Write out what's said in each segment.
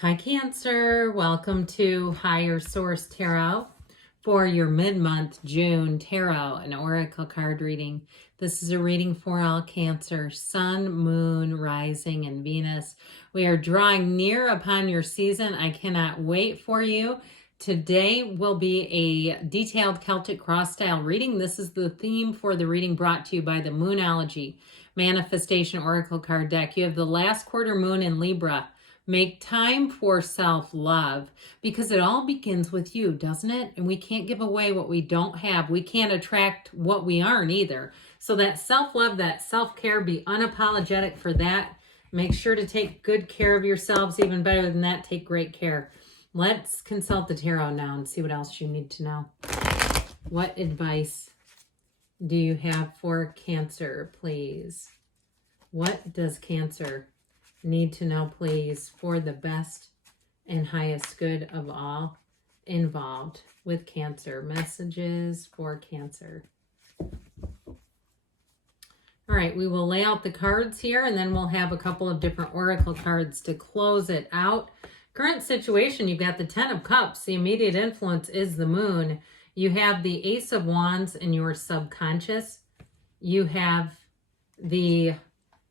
Hi, Cancer. Welcome to Higher Source Tarot for your mid-month June tarot and oracle card reading. This is a reading for all Cancer, Sun, Moon, Rising, and Venus. We are drawing near upon your season. I cannot wait for you. Today will be a detailed Celtic cross-style reading. This is the theme for the reading brought to you by the Moonology Manifestation Oracle card deck. You have the last quarter moon in Libra. Make time for self-love because it all begins with you, doesn't it? And we can't give away what we don't have. We can't attract what we aren't either. So that self-love, that self-care, be unapologetic for that. Make sure to take good care of yourselves. Even better than that, take great care. Let's consult the tarot now and see what else you need to know. What advice do you have for Cancer, please? What does Cancer need to know, please, for the best and highest good of all involved with Cancer? Messages for Cancer. All right, we will lay out the cards here, and then we'll have a couple of different oracle cards to close it out. Current situation, you've got the Ten of Cups. The immediate influence is the moon. You have the Ace of Wands in your subconscious. You have the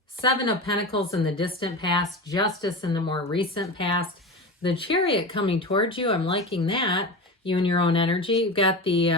Seven of Pentacles in the distant past, Justice in the more recent past, the Chariot coming towards you. I'm liking that. You and your own energy. You've got the,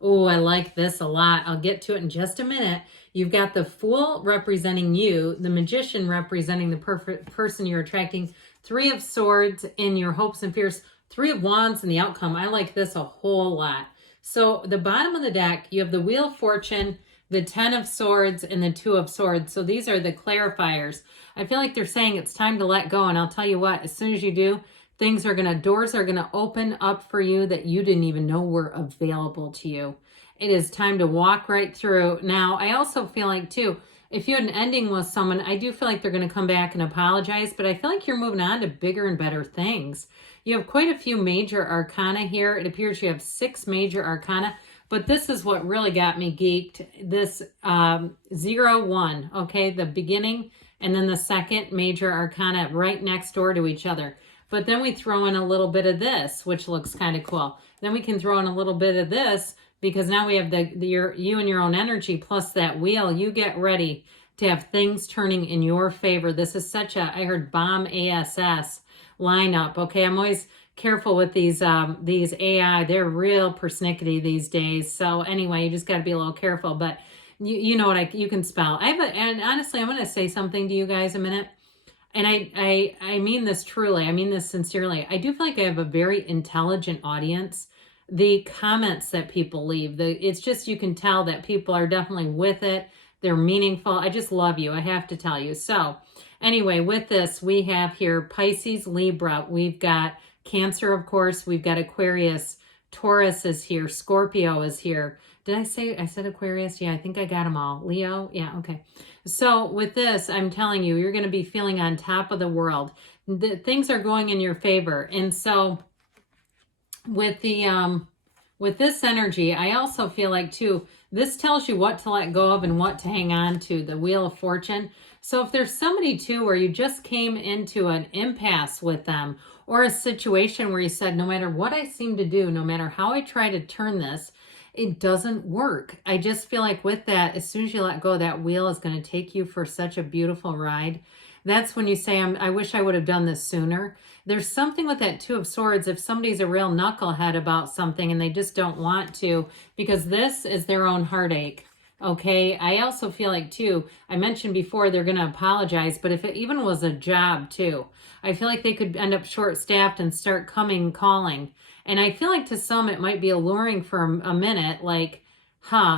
oh, I like this a lot. I'll get to it in just a minute. You've got the Fool representing you, the Magician representing the perfect person you're attracting, Three of Swords in your hopes and fears, Three of Wands in the outcome. I like this a whole lot. So the bottom of the deck, you have the Wheel of Fortune, the Ten of Swords, and the Two of Swords. So these are the clarifiers. I feel like they're saying it's time to let go. And I'll tell you what, as soon as you do, doors are gonna open up for you that you didn't even know were available to you. It is time to walk right through. Now, I also feel like too, if you had an ending with someone, I do feel like they're gonna come back and apologize, but I feel like you're moving on to bigger and better things. You have quite a few major arcana here. It appears you have 6 major arcana. But this is what really got me geeked. This 0-1, okay, the beginning and then the second major arcana right next door to each other. But then we throw in a little bit of this, which looks kind of cool. Then we can throw in a little bit of this because now we have you and your own energy plus that wheel. You get ready to have things turning in your favor. This is such a, I heard bomb ASS lineup. Okay, I'm always careful with these AI. They're real persnickety these days. So anyway, you just got to be a little careful. But you know what you can spell. And honestly, I'm going to say something to you guys a minute. And I mean this truly. I mean this sincerely. I do feel like I have a very intelligent audience. The comments that people leave, it's just, you can tell that people are definitely with it. They're meaningful. I just love you. I have to tell you. So anyway, with this, we have here Pisces, Libra. We've got Cancer, of course. We've got Aquarius. Taurus is here. Scorpio is here. Did I said Aquarius? Yeah, I think I got them all. Leo? Yeah, okay. So with this, I'm telling you, you're going to be feeling on top of the world. Things are going in your favor. And so with this energy, I also feel like too, this tells you what to let go of and what to hang on to, the Wheel of Fortune. So if there's somebody too where you just came into an impasse with them, or a situation where you said, no matter what I seem to do, no matter how I try to turn this, it doesn't work. I just feel like with that, as soon as you let go, that wheel is going to take you for such a beautiful ride. That's when you say, I wish I would have done this sooner. There's something with that Two of Swords. If somebody's a real knucklehead about something and they just don't want to, because this is their own heartache. Okay, I also feel like too, I mentioned before they're going to apologize, but if it even was a job too, I feel like they could end up short-staffed and start calling. And I feel like to some it might be alluring for a minute, like,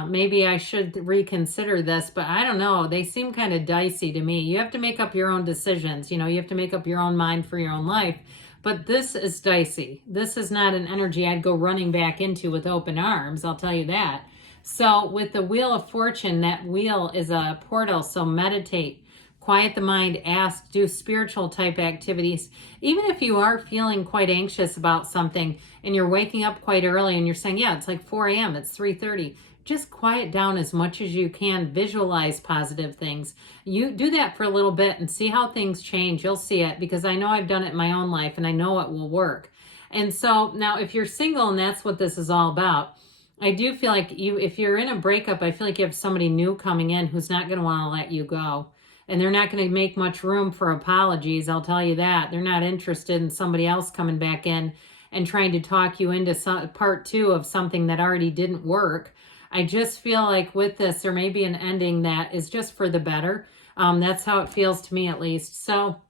maybe I should reconsider this, but I don't know. They seem kind of dicey to me. You have to make up your own decisions. You know, you have to make up your own mind for your own life. But this is dicey. This is not an energy I'd go running back into with open arms. I'll tell you that. So with the Wheel of Fortune, that wheel is a portal. So meditate, quiet the mind, ask, do spiritual type activities. Even if you are feeling quite anxious about something and you're waking up quite early and you're saying, yeah, it's like 4 a.m., it's 3:30. just quiet down as much as you can. Visualize positive things. You do that for a little bit and see how things change. You'll see it, because I know I've done it in my own life and I know it will work. And so now if you're single and that's what this is all about, I do feel like if you're in a breakup, I feel like you have somebody new coming in who's not going to want to let you go. And they're not going to make much room for apologies. I'll tell you that. They're not interested in somebody else coming back in and trying to talk you into part two of something that already didn't work. I just feel like with this, there may be an ending that is just for the better. That's how it feels to me, at least. So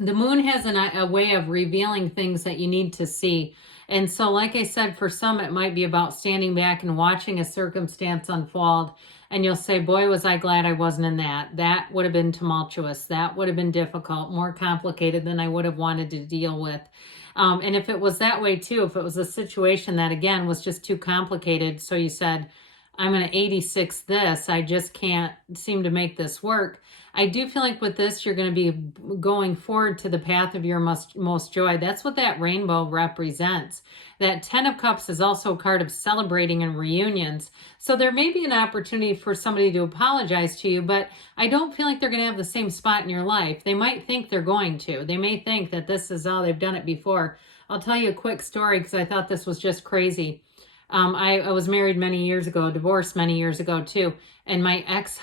the moon has a way of revealing things that you need to see. And so, like I said, for some, it might be about standing back and watching a circumstance unfold. And you'll say, boy, was I glad I wasn't in that. That would have been tumultuous. That would have been difficult, more complicated than I would have wanted to deal with. And if it was that way too, if it was a situation that, again, was just too complicated, so you said, I'm going to 86 this, I just can't seem to make this work. I do feel like with this, you're going to be going forward to the path of your most joy. That's what that rainbow represents. That 10 of Cups is also a card of celebrating and reunions. So there may be an opportunity for somebody to apologize to you, but I don't feel like they're going to have the same spot in your life. They might think they're going to. They may think that this is all, they've done it before. I'll tell you a quick story because I thought this was just crazy. I was married many years ago, divorced many years ago too. And my ex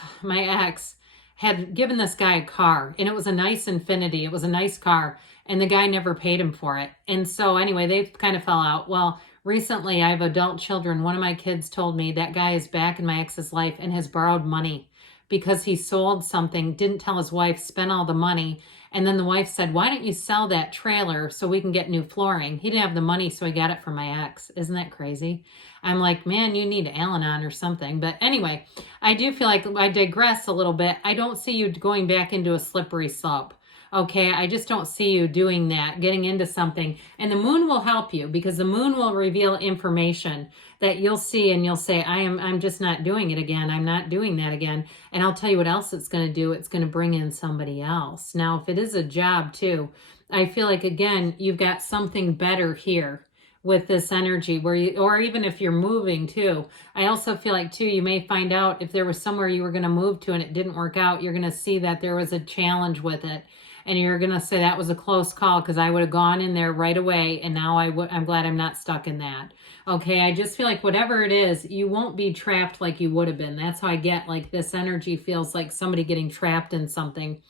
had given this guy a car, and it was a nice Infiniti. It was a nice car, and the guy never paid him for it. And so anyway, they kind of fell out. Well, recently I have adult children. One of my kids told me that guy is back in my ex's life and has borrowed money because he sold something, didn't tell his wife, spent all the money. And then the wife said, why don't you sell that trailer so we can get new flooring? He didn't have the money, so he got it from my ex. Isn't that crazy? I'm like, man, you need Al-Anon or something. But anyway, I do feel like I digress a little bit. I don't see you going back into a slippery slope. Okay, I just don't see you doing that, getting into something. And the moon will help you, because the moon will reveal information that you'll see and you'll say, I'm just not doing it again. I'm not doing that again. And I'll tell you what else it's going to do. It's going to bring in somebody else. Now, if it is a job too, I feel like, again, you've got something better here with this energy, where you, or even if you're moving too. I also feel like too, you may find out if there was somewhere you were going to move to and it didn't work out, you're going to see that there was a challenge with it. And you're going to say that was a close call because I would have gone in there right away. And now I'm glad I'm not stuck in that. Okay, I just feel like whatever it is, you won't be trapped like you would have been. That's how I get like this energy feels like somebody getting trapped in something.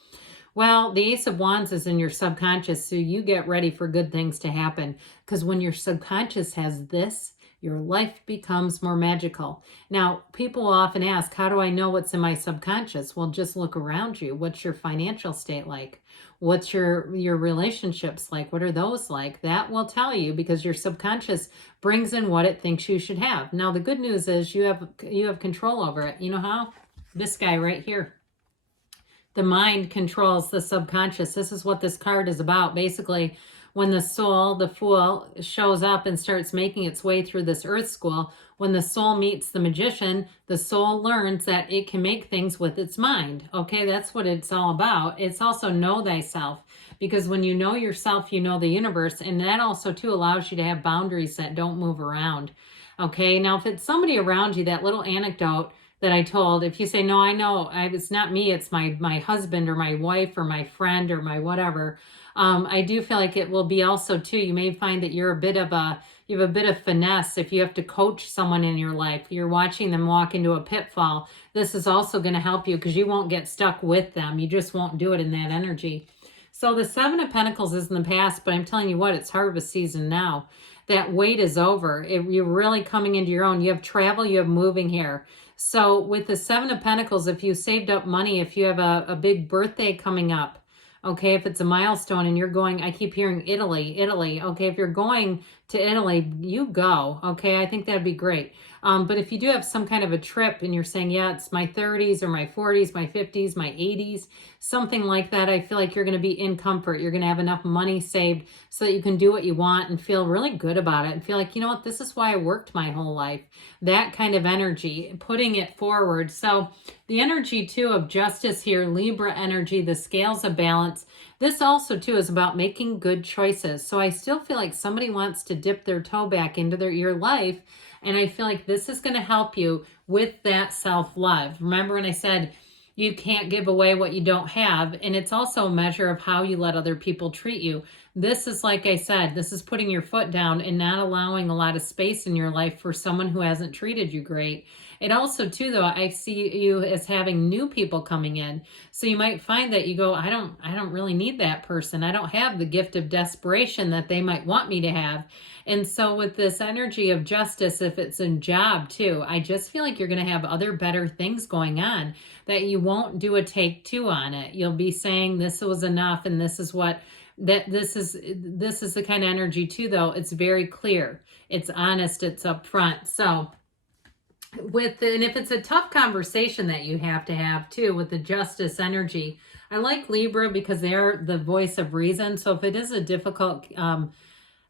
Well, the Ace of Wands is in your subconscious, so you get ready for good things to happen. Because when your subconscious has this, your life becomes more magical. Now, people often ask, how do I know what's in my subconscious? Well, just look around you. What's your financial state like? What's your relationships like? What are those like? That will tell you, because your subconscious brings in what it thinks you should have. Now, the good news is you have control over it. You know how? This guy right here. The mind controls the subconscious. This is what this card is about. Basically, when the soul, the fool, shows up and starts making its way through this earth school, when the soul meets the magician, the soul learns that it can make things with its mind. Okay, that's what it's all about. It's also know thyself, because when you know yourself, you know the universe, and that also too allows you to have boundaries that don't move around. Okay, now if it's somebody around you, that little anecdote that I told, if you say, no, I know, it's not me, it's my husband or my wife or my friend or my whatever, I do feel like it will be also too, you may find that you have a bit of finesse if you have to coach someone in your life. You're watching them walk into a pitfall. This is also going to help you because you won't get stuck with them. You just won't do it in that energy. So the Seven of Pentacles is in the past, but I'm telling you what, it's harvest season now. That wait is over. You're really coming into your own. You have travel, you have moving here. So with the Seven of Pentacles, if you saved up money, if you have a big birthday coming up, okay, if it's a milestone and you're going, I keep hearing Italy. Okay, if you're going to Italy, you go. Okay, I think that'd be great. But if you do have some kind of a trip and you're saying, yeah, it's my 30s or my 40s, my 50s, my 80s, something like that, I feel like you're going to be in comfort. You're going to have enough money saved so that you can do what you want and feel really good about it and feel like, you know what, this is why I worked my whole life. That kind of energy, putting it forward. So the energy too of justice here, Libra energy, the scales of balance. This also too is about making good choices. So I still feel like somebody wants to dip their toe back into your life. And I feel like this is going to help you with that self-love. Remember when I said you can't give away what you don't have, and it's also a measure of how you let other people treat you. This is, like I said, this is putting your foot down and not allowing a lot of space in your life for someone who hasn't treated you great. It also, too, though, I see you as having new people coming in. So you might find that you go, I don't really need that person. I don't have the gift of desperation that they might want me to have. And so with this energy of justice, if it's a job too, I just feel like you're going to have other better things going on, that you won't do a take two on it. You'll be saying this was enough, and this is what this is the kind of energy too, though. It's very clear. It's honest. It's upfront. So and if it's a tough conversation that you have to have too with the justice energy, I like Libra because they're the voice of reason. So if it is a difficult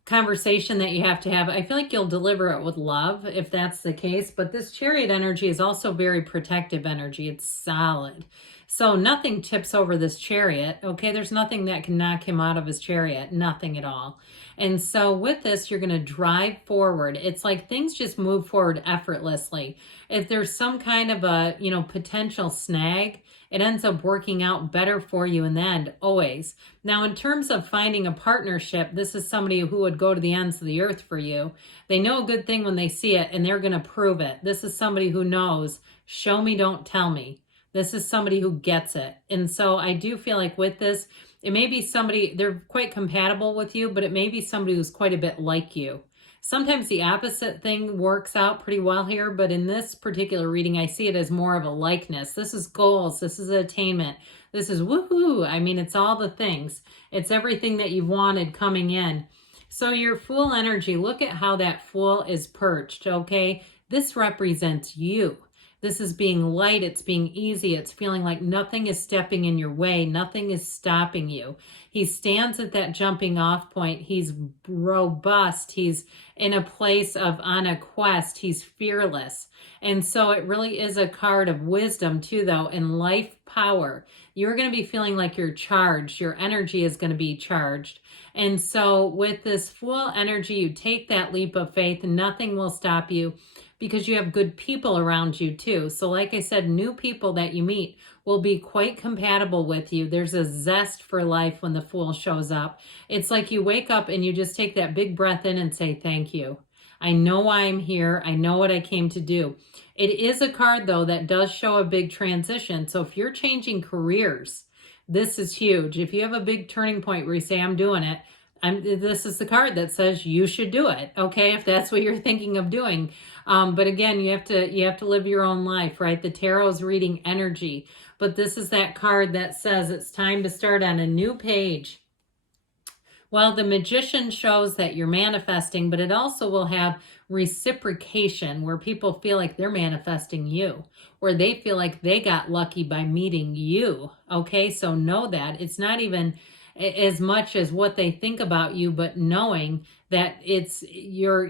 conversation that you have to have, I feel like you'll deliver it with love if that's the case. But this Chariot energy is also very protective energy. It's solid. So nothing tips over this Chariot, okay? There's nothing that can knock him out of his Chariot, nothing at all. And so with this, you're going to drive forward. It's like things just move forward effortlessly. If there's some kind of a, potential snag, it ends up working out better for you in the end, always. Now, in terms of finding a partnership, this is somebody who would go to the ends of the earth for you. They know a good thing when they see it, and they're going to prove it. This is somebody who knows, show me, don't tell me. This is somebody who gets it. And so I do feel like with this, it may be somebody, they're quite compatible with you, but it may be somebody who's quite a bit like you. Sometimes the opposite thing works out pretty well here, but in this particular reading, I see it as more of a likeness. This is goals. This is attainment. This is woohoo. I mean, it's all the things. It's everything that you've wanted coming in. So your Fool energy, look at how that Fool is perched, okay? This represents you. This is being light, it's being easy, it's feeling like nothing is stepping in your way, nothing is stopping you. He stands at that jumping off point. He's robust. He's in a place of on a quest. He's fearless. And so it really is a card of wisdom too, though, and life power. You're going to be feeling like you're charged. Your energy is going to be charged. And so with this Fool energy, you take that leap of faith and nothing will stop you, because you have good people around you too. So like I said, new people that you meet will be quite compatible with you. There's a zest for life when the Fool shows up. It's like you wake up and you just take that big breath in and say, thank you. I know why I'm here. I know what I came to do. It is a card, though, that does show a big transition. So if you're changing careers, this is huge. If you have a big turning point where you say, I'm doing it, this is the card that says you should do it, okay, if that's what you're thinking of doing. But again, you have to live your own life, right? The tarot is reading energy, but this is that card that says it's time to start on a new page. Well, the Magician shows that you're manifesting, but it also will have reciprocation, where people feel like they're manifesting you, where they feel like they got lucky by meeting you, okay? So know that it's not even as much as what they think about you, but knowing that it's your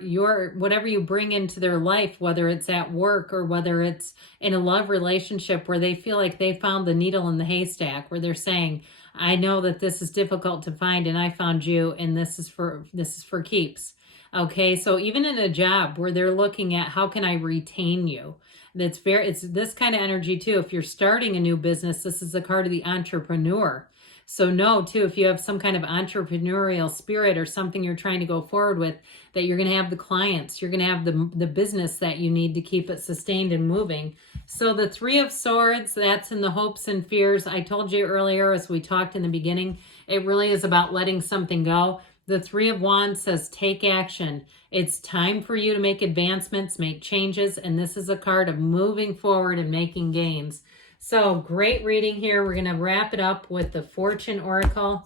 whatever you bring into their life, whether it's at work or whether it's in a love relationship, where they feel like they found the needle in the haystack, where they're saying, I know that this is difficult to find and I found you, and this is for keeps. Okay, so even in a job where they're looking at how can I retain you, it's this kind of energy too. If you're starting a new business, this is the card of the entrepreneur. So know too, if you have some kind of entrepreneurial spirit or something you're trying to go forward with, that you're going to have the clients, you're going to have the business that you need to keep it sustained and moving. So the Three of Swords, that's in the hopes and fears. I told you earlier, as we talked in the beginning, it really is about letting something go. The Three of Wands says take action. It's time for you to make advancements, make changes, and this is a card of moving forward and making gains. So great reading here. We're going to wrap it up with the Fortune Oracle.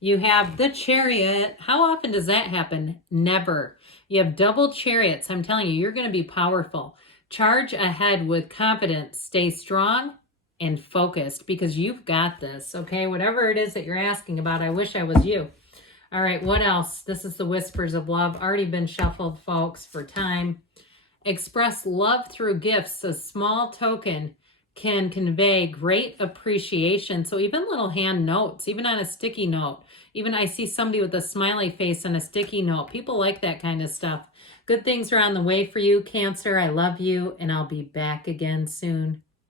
You have the Chariot. How often does that happen? Never. You have double chariots. I'm telling you, you're going to be powerful. Charge ahead with confidence. Stay strong and focused, because you've got this, okay? Whatever it is that you're asking about, I wish I was you. All right, what else? This is the Whispers of Love. Already been shuffled, folks, for time. Express love through gifts. A small token can convey great appreciation. So even little hand notes, even on a sticky note, even I see somebody with a smiley face on a sticky note. People like that kind of stuff. Good things are on the way for you, Cancer. I love you, and I'll be back again soon.